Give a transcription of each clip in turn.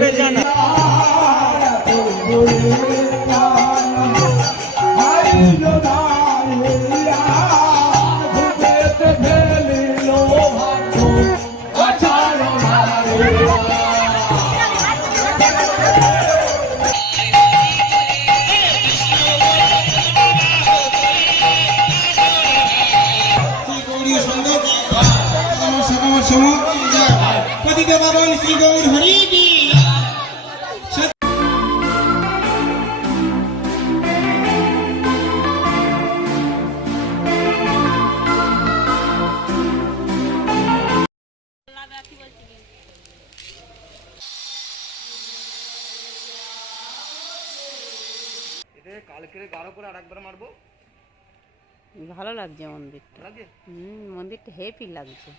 পড়ে জানা শ্রী গৌর হরি কি কালকে গাঢ় করে আরেকবার মারবো। ভালো লাগছে মন্দিরটা, মন্দিরটা হেভি লাগছে।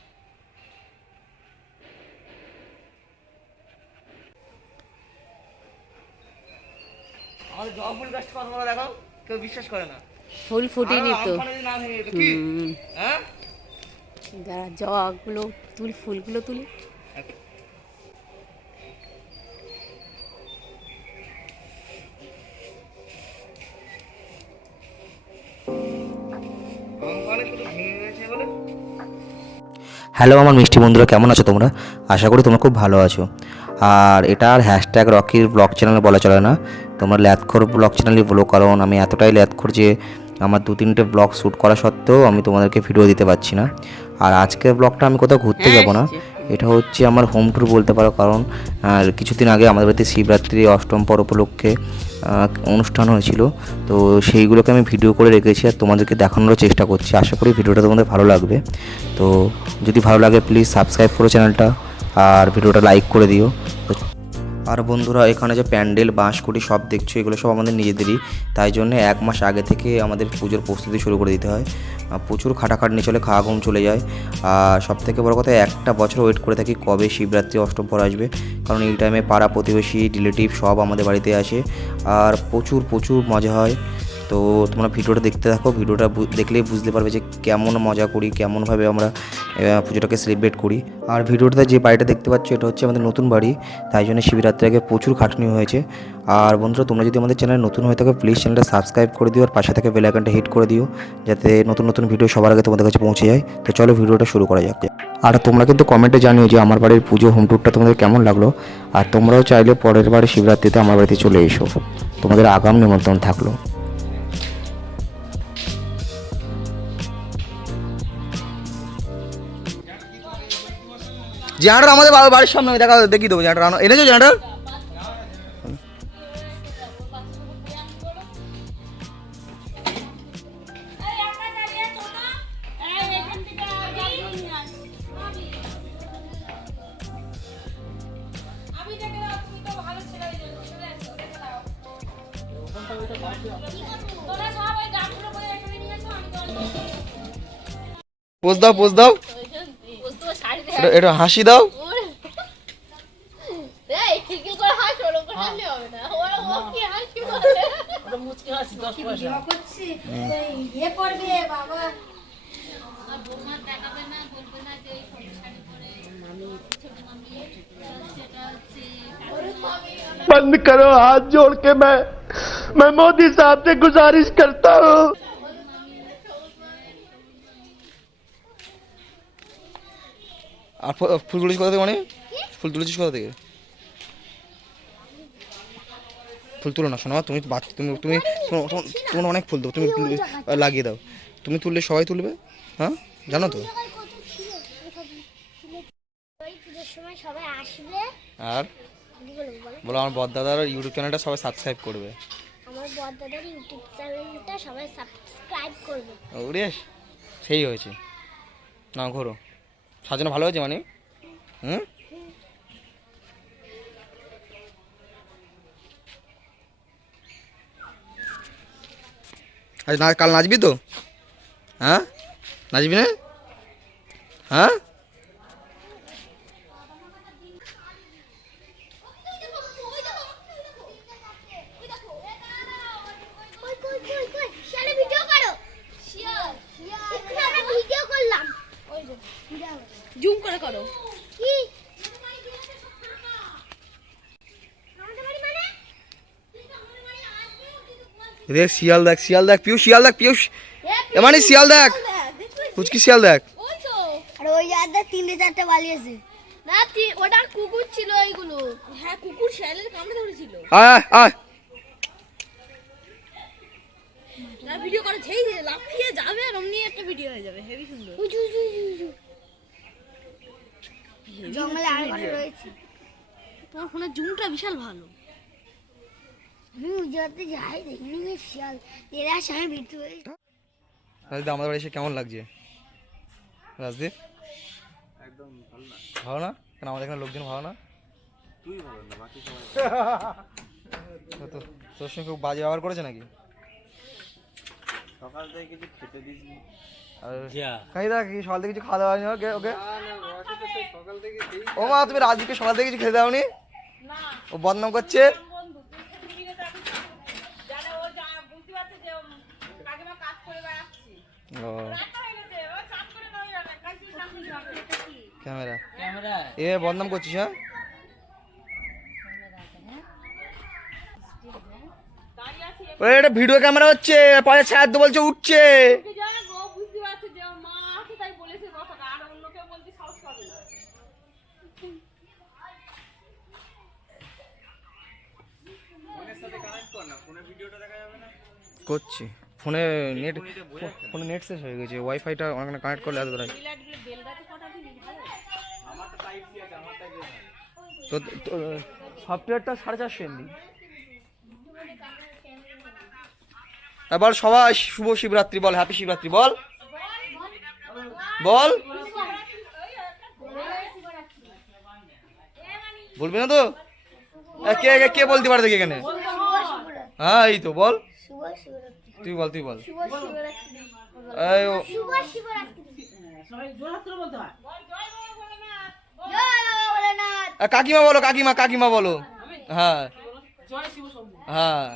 আমাদের জবা ফুল গাছটা কত বড় দেখো, কেউ বিশ্বাস করে না। ফুল ফুটেনি তো, হ্যাঁ যারা জবাগুলো তুলি, ফুলগুলো তুলি। হ্যালো আমার মিষ্টি বন্ধুরা, কেমন আছো তোমরা? আশা করি তোমরা খুব ভালো আছো। আর এটা আর হ্যাশট্যাগ রকির ব্লগ চ্যানেলে বলা চলে না, তোমরা ল্যাথখোর ব্লগ চ্যানেলই বলো, কারণ আমি এতটাই ল্যাথখোর যে আমার 2-3টে ব্লগ শ্যুট করা সত্ত্বেও আমি তোমাদেরকে ভিডিও দিতে পারছি না। আর আজকের ব্লগটা আমি কোথাও ঘুরতে যাব না, এটা হচ্ছে আমার হোম ট্যুর বলতে পারো, কারণ কিছুদিন আগে আমাদের বাড়িতে শিবরাত্রি অষ্টম পর উপলক্ষে অনুষ্ঠান হয়েছিল, তো সেইগুলোকে আমি ভিডিও করে রেখেছি আর তোমাদেরকে দেখানোর চেষ্টা করছি। আশা করি ভিডিওটা তোমাদের ভালো লাগবে। তো যদি ভালো লাগে প্লিজ সাবস্ক্রাইব করো চ্যানেলটা আর ভিডিওটা লাইক করে দিও। আর বন্ধুরা, এখানে যে প্যান্ডেল বাঁশকুড়ি সব দেখছো, এগুলো সব আমাদের নিজেদেরই, তাই জন্য 1 মাস আগে থেকে আমাদের পুজোর প্রস্তুতি শুরু করে দিতে হয়। প্রচুর খাটাখাটনি চলে, খাওয়া ঘুম চলে যায়। আর সবথেকে বড় কথা, একটা বছর ওয়েট করে থাকি কবে শিবরাত্রি অষ্টম পর আসবে, কারণ এই টাইমে পাড়া প্রতিবেশী রিলেটিভ সব আমাদের বাড়িতে আসে আর প্রচুর প্রচুর মজা হয়। তো তোমরা ভিডিওটা দেখতে থাকো, ভিডিওটা দেখলেই বুঝতে পারবে যে কেমন মজা করি, কেমনভাবে আমরা পুজোটাকে সেলিব্রেট করি। আর ভিডিওটাতে যে বাড়িটা দেখতে পাচ্ছ, এটা হচ্ছে আমাদের নতুন বাড়ি, তাই জন্য শিবরাত্রি আগে প্রচুর খাটনি হয়েছে। আর বন্ধুরা, তোমরা যদি আমাদের চ্যানেল নতুন হয়ে থাকো প্লিজ চ্যানেলটা সাবস্ক্রাইব করে দিও আর পাশে থেকে বেল আইকনটা হিট করে দিও, যাতে নতুন নতুন ভিডিও সবার আগে তোমাদের কাছে পৌঁছে যায়। তো চলো ভিডিওটা শুরু করা যাক। আর তোমরা কিন্তু কমেন্টে জানিও যে আমার বাড়ির পুজো হোম ট্যুরটা তোমাদের কেমন লাগলো, আর তোমরাও চাইলে পরের বারে শিবরাত্রিতে আমার বাড়িতে চলে এসো, তোমাদের আগাম নিমন্ত্রণ থাকলো। জেনারেটর আমাদের বাড়ির সামনে দেখা দেখিয়ে দেবো। জেনারেটর এনেছো? জেনারেটর পোজ দাও, পোজ দাও, এটা হাসি দাও। बंद करो, हाथ जोड़ के मैं मोदी साहब से गुजारिश करता हूँ। আর ফুল তুলেছিস কোথা থেকে? মানে ফুল তুলেছিস কোথা থেকে? ফুল তুলো না শোনো, তুমি তুমি তোমার অনেক ফুল দেবো, তুমি লাগিয়ে দাও। তুমি তুললে সবাই তুলবে, হ্যাঁ জানো তো। আর বলো, আমার বড়দাদার ইউটিউব চ্যানেলটা সবাই সাবস্ক্রাইব করবে। আমার বড়দাদার ইউটিউব চ্যানেলটা সবাই সাবস্ক্রাইব করবে। ওরে সেই হয়েছে না, ঘোরো সাজানো ভালো হয়েছে মানে। আজ না কাল নাচবি তো? হ্যাঁ নাচবি না? হ্যাঁ জুম করে করো। কি দেখ শিয়াল দেখ, শিয়াল দেখ পিউষ, শিয়াল দেখ পিউষ, এমানি শিয়াল দেখ, পুচকি শিয়াল দেখ। আর ওই জায়গায় 3-4টা বালি আছে না, ওটা কুকুর ছিল এইগুলো। হ্যাঁ কুকুর শিয়ালের কামড়ে ধরেছিল। আয় আয় না ভিডিও করে যেই লাফিয়ে যাবে আর অমনি একটা ভিডিও হয়ে যাবে, হেভি সুন্দর। জঙ্গলে আর ঘরে রয়েছে। তোমার ফোনের জুমটা বিশাল ভালো। আমি উজাতে যাই দেখিনি শিয়াল এরা সামনে ভিডিও হয়ে। রাজদীপ আমাদের বাড়ি এসে কেমন লাগছে রাজদীপ? একদম ভালো না। কেন আমাদের এখানে লোকজন ভালো না? তুই ভালো না, বাকি সবাই তোর সঙ্গে খুব বাজে ব্যবহার করেছে নাকি? সকাল থেকে কিছু খেতে দিসনি। খাই দা কি সকাল থেকে কিছু খাওয়া দাওয়া হয়নি ওকে? ওকে ও মা, তুমি রাজদীপকে সকাল থেকে কিছু খেতে দাওনি? ও বদনাম করছে। ক্যামেরা এ বদনাম করছিস? হ্যাঁ ওই এটা ভিডিও ক্যামেরা হচ্ছে, পরে ছাড় বলছে উঠছে। করছি ফোনে নেট, ফোনে নেট শেষ হয়ে গেছে, ওয়াইফাইটা ওখানে কানেক্ট করলে এত দূর। তো সফটওয়্যারটা 450 MB। বল সবাই শুভ শিবরাত্রি বল, হ্যাপি শিবরাত্রি বল, বল। বলবি না তো? কে কে বলতে পারে দেখি এখানে? হ্যাঁ এই তো বল, তুই বল, তুই বল। কাকিমা বলো, কাকিমা, কাকিমা বলো। হ্যাঁ হ্যাঁ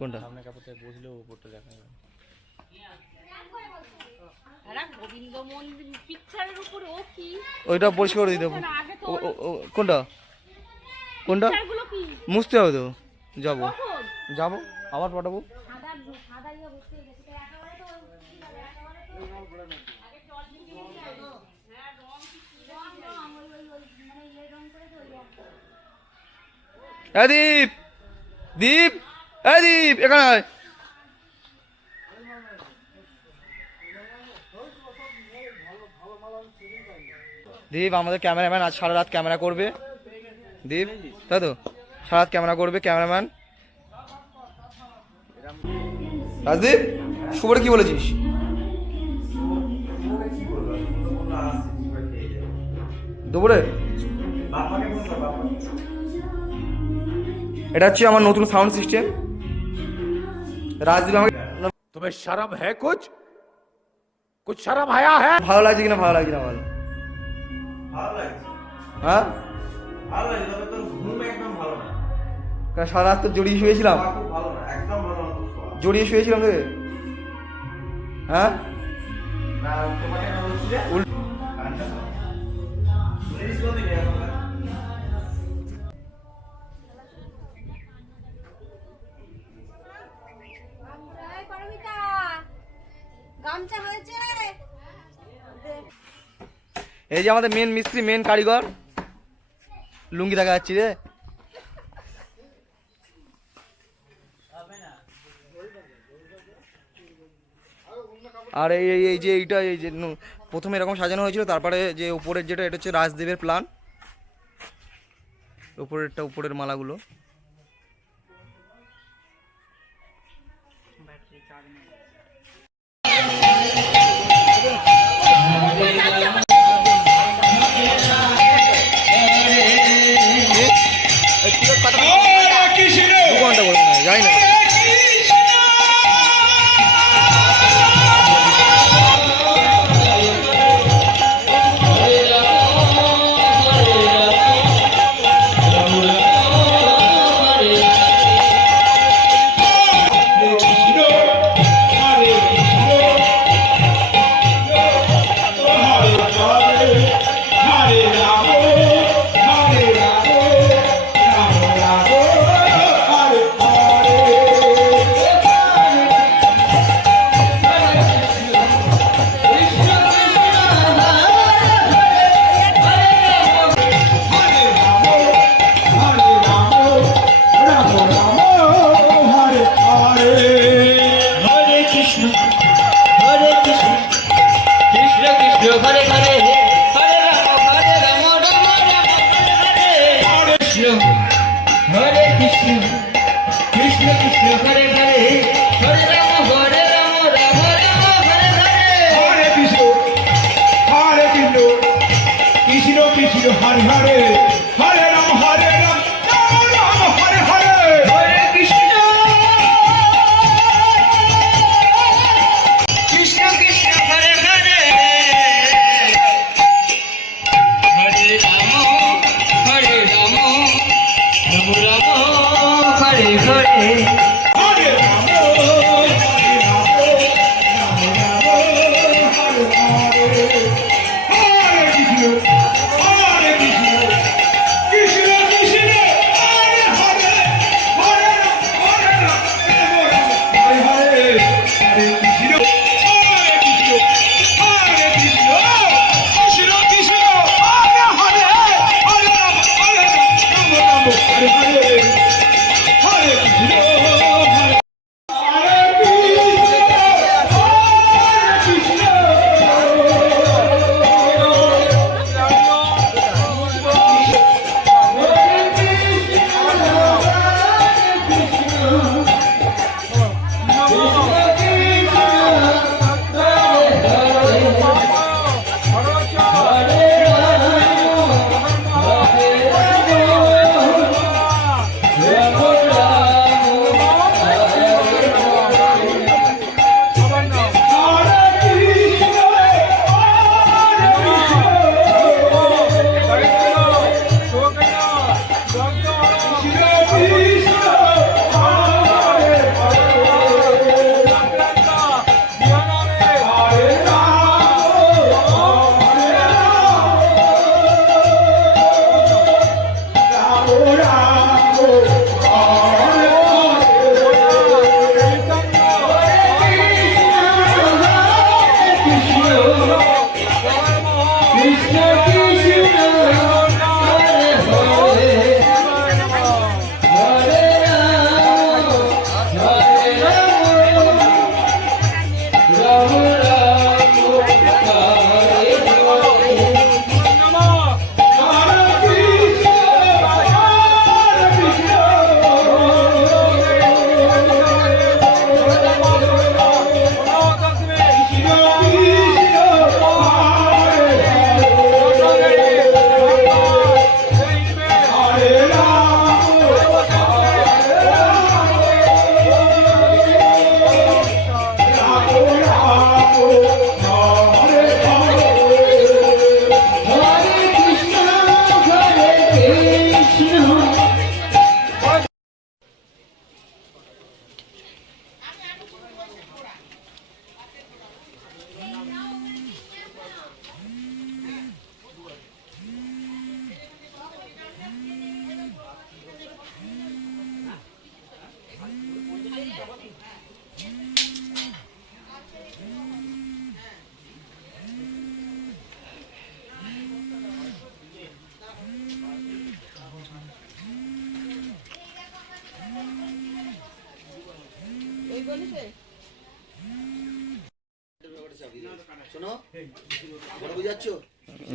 কোনটা? সামনে কাপড়টা বসলে উপরটা দেখা যাবে। ওইটা পরিষ্কার করে দিতে হবে। কোনটা কোনটা মুছতে হবে তো। যাবো যাবো আবার পাঠাবো। দীপ, দীপ, দীপ এখানে আয়। দীপ আমাদের ক্যামেরাম্যান আজ সারা রাত ক্যামেরা করবে। দীপ তাই তো, সারা রাত ক্যামেরা করবে ক্যামেরাম্যান। রাজদীপ শুভরে কি বলেছিস? দুপুরে এটা হচ্ছে আমার নতুন সাউন্ড সিস্টেম। রাজদীপ আমাকে तुम्हें शर्म है कुछ शर्म आया है? ভালো লাগছে কিনা, ভালো লাগছে না বল? হ্যাঁ কারণ সারা রাত তো জড়িয়ে শুয়েছিলাম, জড়িয়ে শুয়েছিলাম রে। হ্যাঁ এই যে আমাদের মেন মিস্ত্রি, মেন কারিগর, লুঙ্গি দেখা যাচ্ছি রে। আর এই যে এইটা, এই যে প্রথমে এরকম সাজানো হয়েছিল, তারপরে যে উপরের যেটা, এটা হচ্ছে রাজদেবের প্ল্যান। উপরেরটা, উপরের মালাগুলো যাই না। हरे हरे हरे राम राम राम हरे हरे हरे कृष्ण कृष्ण कृष्ण हरे हरे हरे राम राम राम हरे हरे हरे राम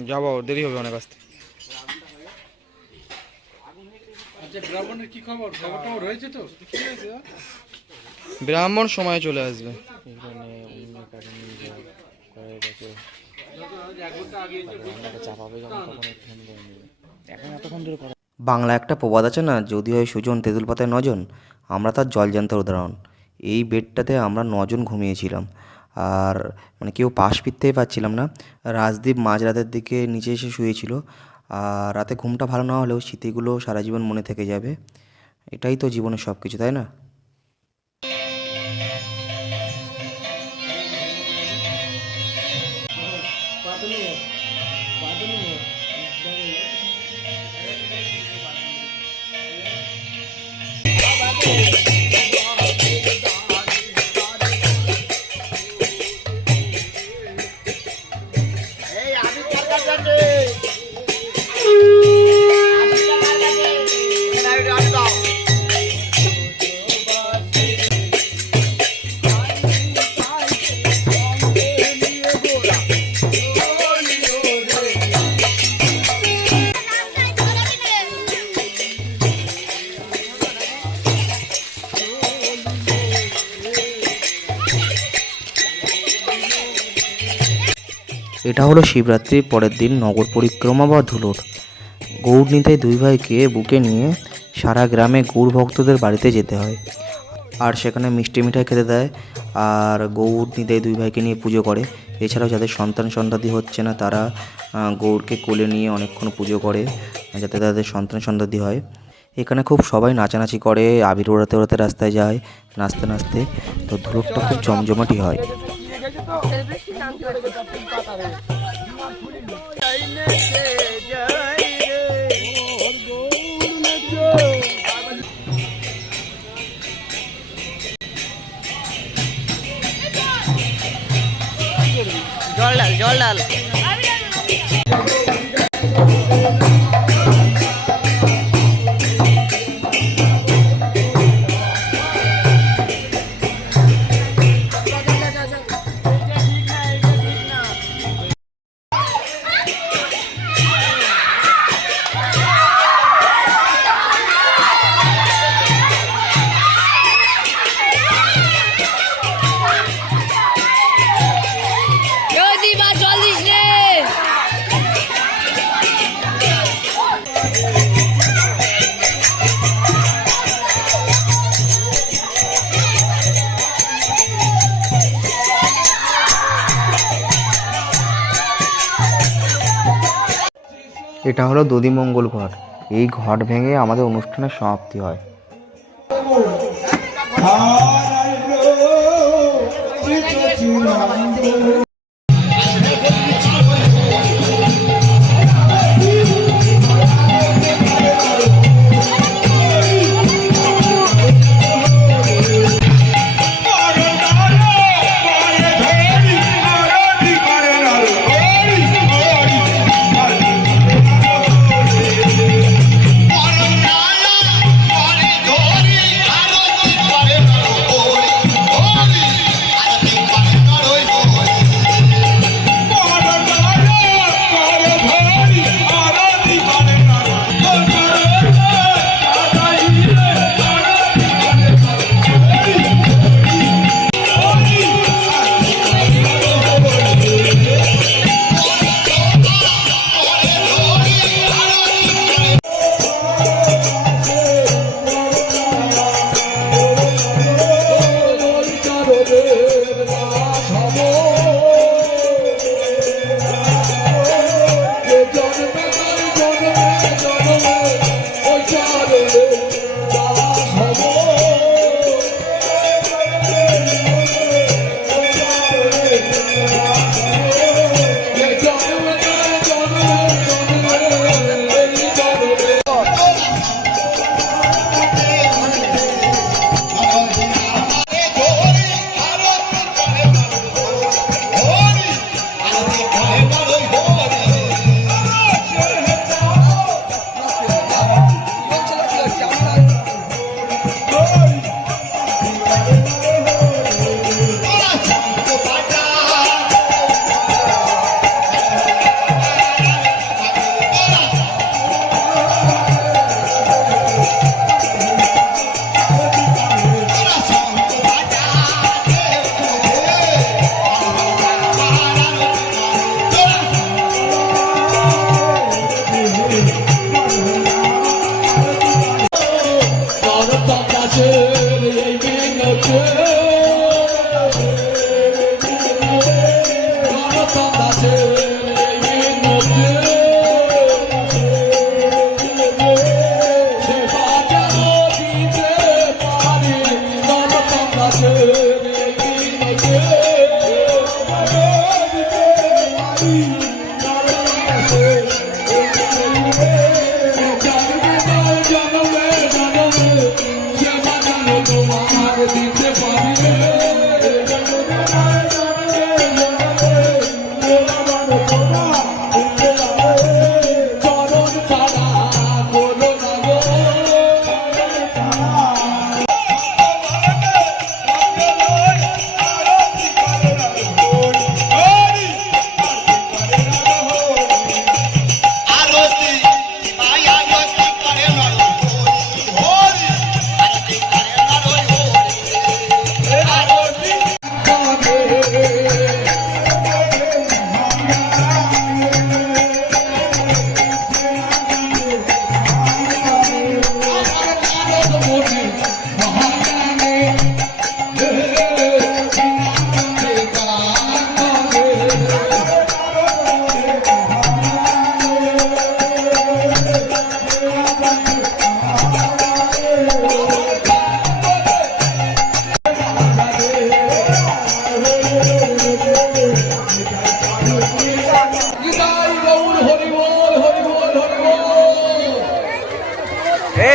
যাবো, দেরি হবে অনেক আসতে। ব্রাহ্মণ সময় চলে আসবে। বাংলা একটা প্রবাদ আছে না, যদি হয় সুজন তেঁতুল পাতায় নজন, আমরা তার জলজান্ত উদাহরণ। এই বেডটাতে আমরা 9 জন ঘুমিয়েছিলাম, আর মানে কেউ পাশ ফিরতেই পারছিলাম না। রাজদীপ মাঝরাতের দিকে নিচে এসে শুয়েছিল। আর রাতে ঘুমটা ভালো না হলেও স্মৃতিগুলো সারা জীবন মনে থেকে যাবে। এটাই তো জীবনের সব কিছু, তাই না? এটা হলো শিবরাত্রির পরের দিন নগর পরিক্রমা বা ধুলোর। গৌড় নিতাই দুই ভাইকে বুকে নিয়ে সারা গ্রামে গৌড় ভক্তদের বাড়িতে যেতে হয় আর সেখানে মিষ্টি মিঠাই খেতে দেয় আর গৌড় নিতাই দুই ভাইকে নিয়ে পুজো করে। এছাড়াও যাদের সন্তানদি হচ্ছে না তারা গৌড়কে কোলে নিয়ে অনেকক্ষণ পুজো করে যাতে তাদের সন্তানদি হয়। এখানে খুব সবাই নাচানাচি করে, আবির ওড়াতে ওড়াতে রাস্তায় যায় নাচতে নাচতে। তো ধুলকটা খুব জমজমাটি হয়। জল ডাল এটা হলো দধিমঙ্গল ঘট। এই ঘট ভেঙে আমাদের অনুষ্ঠানের সমাপ্তি হয়।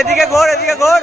এদিকে ঘোর, এদিকে ঘোর।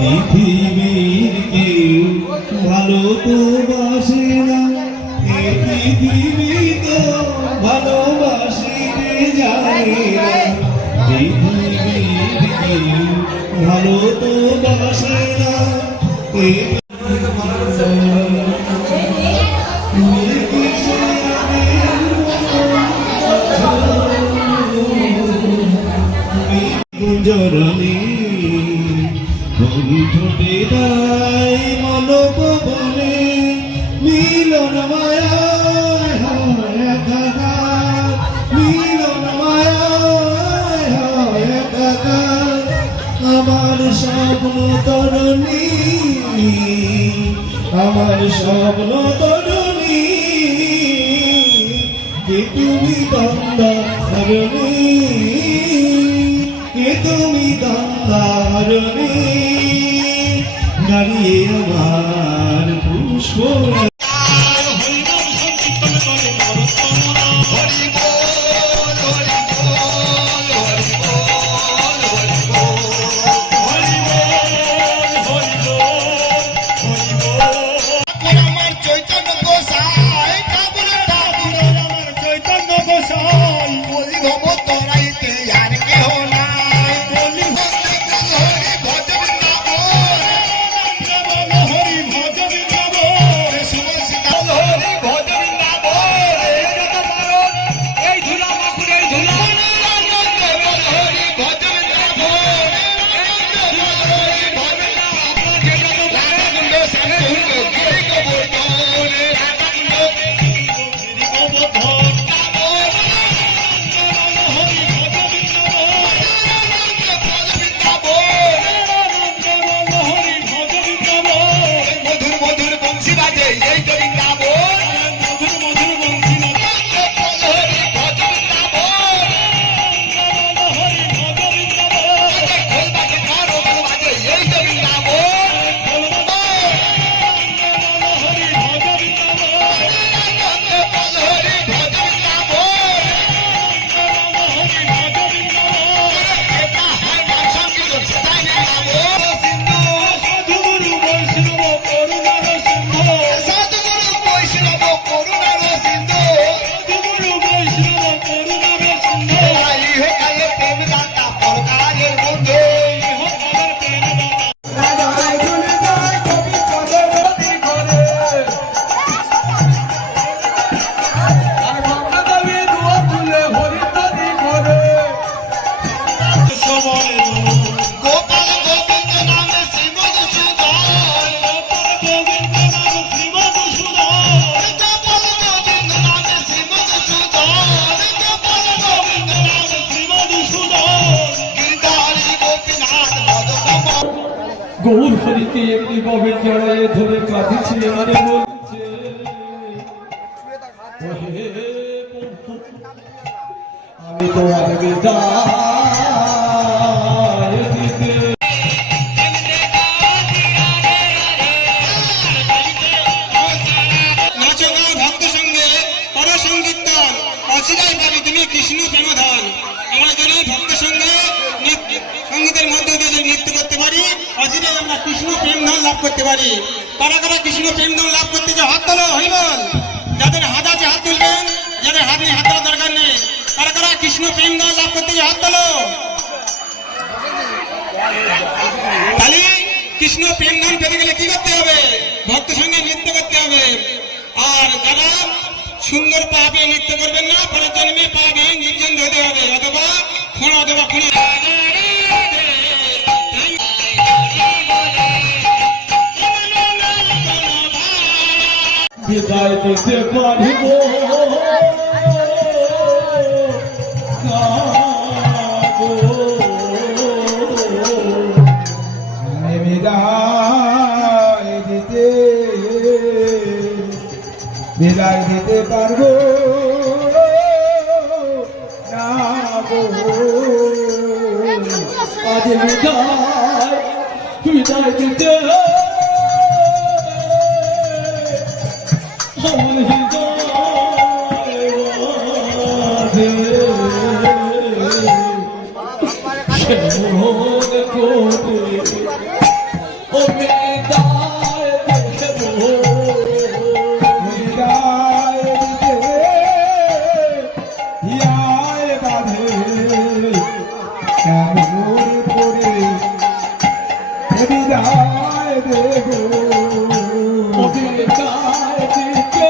পৃথিবীর কেউ ভালো তো বাসে না, এই পৃথিবী তো ভালোবাসিতে জানে না। পৃথিবীর কেউ ভালো তো বাসে না, এই জরণী ঠোঁটে তাই মনোপবনে মিলন মায়ায় হয় একাকার, মিলন মায়ায় হয় একাকার। আমার স্বপ্ন তরণী, আমার স্বপ্ন তরণী, কে তুমি গঙ্গা ধরণী, কে তুমি গঙ্গা ধরণী। দাঁড়িয়ে আমার পুষ্প গৌর হরিকে এমনি ভাবে জড়ায়ে ধরে কাঁদিছে আরে বলছে আমি তো আর বিদায় দিতে। নাচো গাও ভক্ত সঙ্গে পর সংকীর্তন অচিরাই পাবি তুমি কৃষ্ণ প্রেমধান। আমরা যদি ভক্ত সঙ্গে সঙ্গীতের মধ্য দিয়ে নৃত্য করতে পারি, অচিরাই আমরা কৃষ্ণ প্রেমধান লাভ করতে পারি। কারা কারা কৃষ্ণ প্রেমধান লাভ করতে যে হাত তোলো, হরিবল। যাদের হাত আছে হাত তুলবেন, যাদের হাত নেই হাত তোলার দরকার নেই। কারা কারা কৃষ্ণ প্রেমধান লাভ করতে যে হাত তোলো। কৃষ্ণ প্রেম ধাম পেতে গেলে কি করতে হবে? ভক্ত সঙ্গে নৃত্য করতে হবে। আর যারা সুন্দর পা পেয়ে নৃত্য করবেন না, পরের জন্মে পা পেয়ে নির্জন হতে হবে, অথবা খুঁড়া। বিদায় দিতে পারিব না গো। বিদায় দিতে পারবো না গো। আজ বিদায় দিতে আমার হৃদয় ও বিদায় দেব। বিদায় দিতে হিয়ায় বাঁধে কেমন করে বিদায় দেব। ও বিদায় দিতে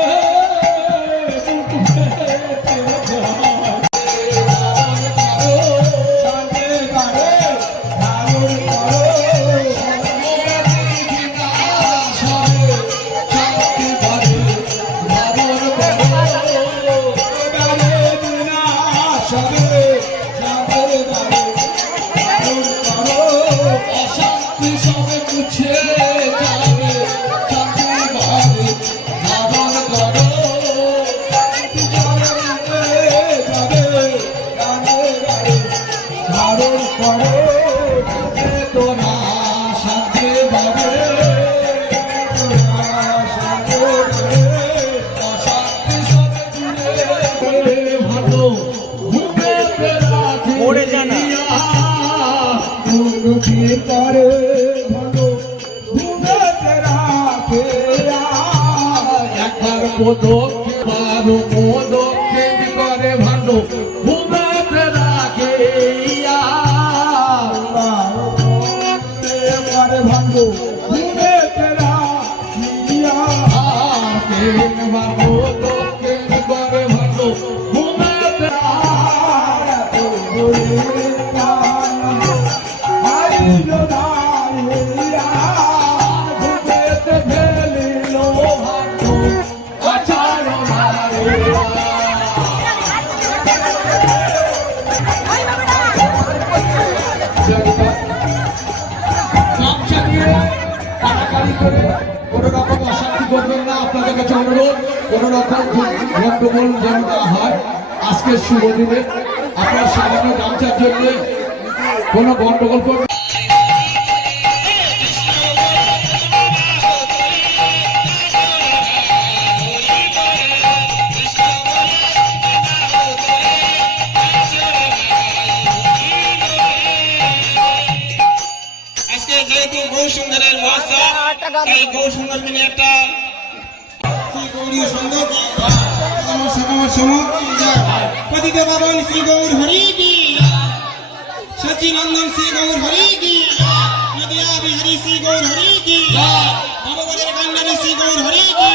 অশান্তি সবে মুছে যাবে, শান্তি ভাবে ধারণ করো। ধারণ করে তোরা শান্তি ভাবে অশান্তি সবে দূরে ভালো ঘুমে ওরে জানা। ভিতরে ভালো ঘুমেতে রাখে একবার পদক্ষে বারো পদক্ষে করে ভালো ঘুমেতে রাখে এবারে ভালো ঘুমেতে রাখিয়া একবার পদক্ষে করে ভালো ঘুমেতে ঘুমেতে ফেলিল ভালো আচার গামছা দিয়ে কাটাকাটি করে কোনো রকম অশান্তি করবেন না। আপনাদের কাছে অনুরোধ, কোনো রকম গন্ডগোল যেন না হয়। আজকের শুভ দিনে আপনার সামান্য গামছার জন্য কোনো গন্ডগোল করবেন। আজকে যেহেতু গৌরসুন্দরের মহোৎসব, এই গৌরসুন্দর দিনে একটা শ্রী গৌরী সুন্দর পতিত পাবন শ্রী গৌর হরি কি, সচিনন্দন শ্রী গৌর হরি কি, নদিয়া বিহারী শ্রী গৌর হরি কি, ভগবানের কান্ডানী শ্রী গৌর হরি কি।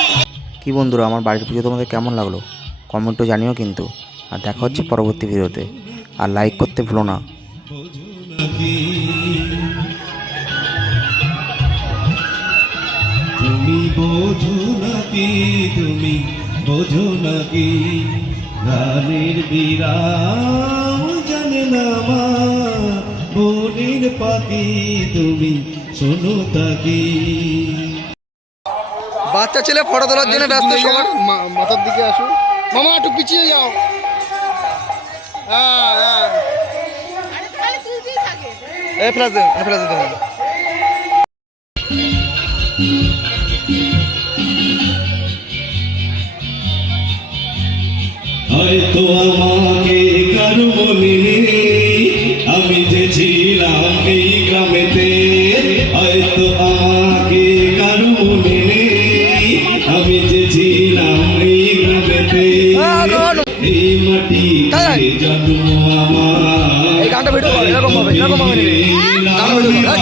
কি বন্ধুরা, আমার বাড়ির পুজো তোমাদের কেমন লাগলো কমেন্টও জানিও কিন্তু। আর দেখা হচ্ছে পরবর্তী ভিডিওতে। আর লাইক করতে ভুলো না। তুমি বোঝো নাকি, তুমি বোঝো নাকি, গানের বিরাম জানে না মা, বনের পাখি তুমি শোনো তাকি। বাচ্চা ছেলে ফটো তোলার জন্য ব্যস্ত সবার। মাথার দিকে আসো মামা, একটু পিছিয়ে যাও। হ্যাঁ এই ফ্লাশ দে, এই ফ্লাশ দে। হয়তো আমাকে কারো মনে নেই, আমি যে ছিলাম এই গ্রামেতে। হয়তো আমাকে কারো মনে নেই, আমি যে ছিলাম এই গ্রামেতে। এই মাটি জন্ম আমার, এই গানটা ভিডিও কর, এরকম হবে, এরকম হবে। গানটা ভিডিও কর।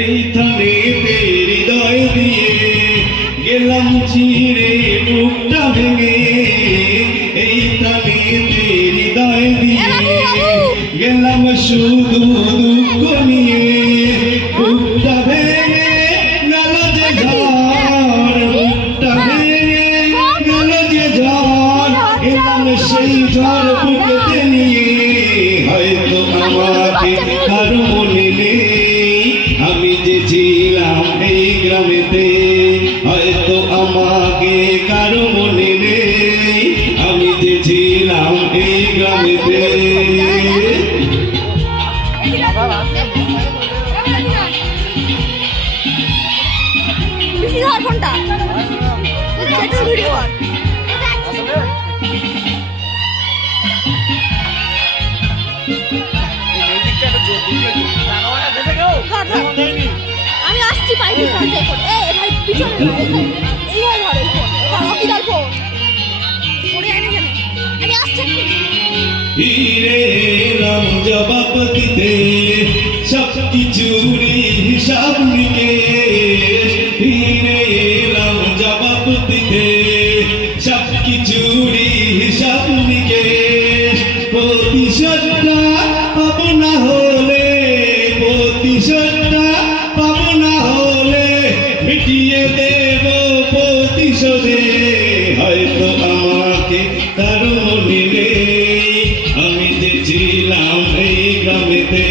এই থানে হৃদয় দিয়ে গেলাম চিরে বুকটা ভেঙে, এই থানে হৃদয় দিয়ে গেলাম শুধু দুঃখ নিয়ে, বুকটা ভেঙে গেল যে ঝড়, বুকটা ভেঙে গেল যে ঝড়, গেলাম সেই ঝড় বুকেতে নিয়ে। হয়তো আমাকে আর মনে নেই আমি যে ছিলাম এই গ্রামেতে, হয়তো আমাকে কারো মনে নেই আমি যে ছিলাম এই গ্রামেতে। ফোনটা ভিডিও কর। আমি আসছি পাই পিছন দেখো, এই ভাই পিছনে এইভাবে ধরে রকিদার ফোন পড়ে আনি কেন, আমি আসছি। হিরে রাম জবাব দিতে সব কিছুরই হিসাব নিকেশ, হিরে রাম জবাব দিতে সব কিছুরই হিসাব নিকেশ। প্রতিশোধটা পাবো না হলে, প্রতিশোধটা পাবো না হলে মিটিয়ে দেব প্রতিশোধে। হয়তো আমাকে কারো মনে নেই আমি যে ছিলাম এই গ্রামেতে,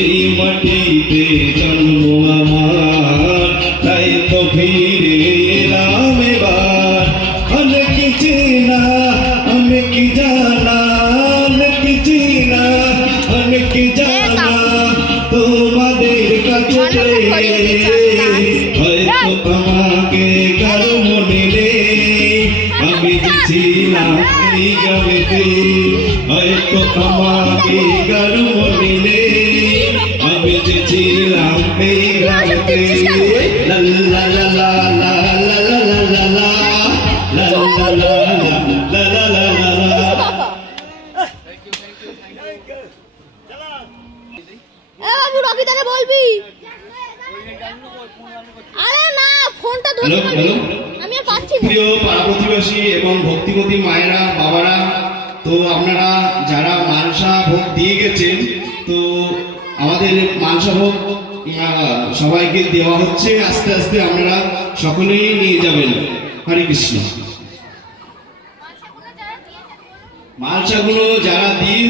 এই মাটিতে জন্ম আমার, তাই তো ফিরে এলাম এবার। অনেক চেনা অনেক জানা, অনেক চেনা অনেক জানা তোমাদের কাছে, হয়তো আমাকে কারো মনে নেই আমি যে ছিলাম এই গ্রামেতে, হয়তো আমাকে কারো মনে নেই আমি যে ছিলাম এই গ্রামেতে। লা লা লা লা লা লা লা লা লা লা লা লা লা লা লা লা লা লা। বাবু রকিদারে বলবি, আরে না ফোনটা ধরে আমি আর পাচ্ছি না। প্রিয় পাড়া প্রতিবেশী এবং ভক্তিমতী মায়েরা বাবারা, তো আপনারা যারা মানসা ভোগ দিয়ে গেছেন, তো আমাদের মানসা ভোগ সবাইকে দেওয়া হচ্ছে, আস্তে আস্তে আপনারা সকলেই নিয়ে যাবেন। হরে কৃষ্ণ। মালসাগুলো যারা দিয়ে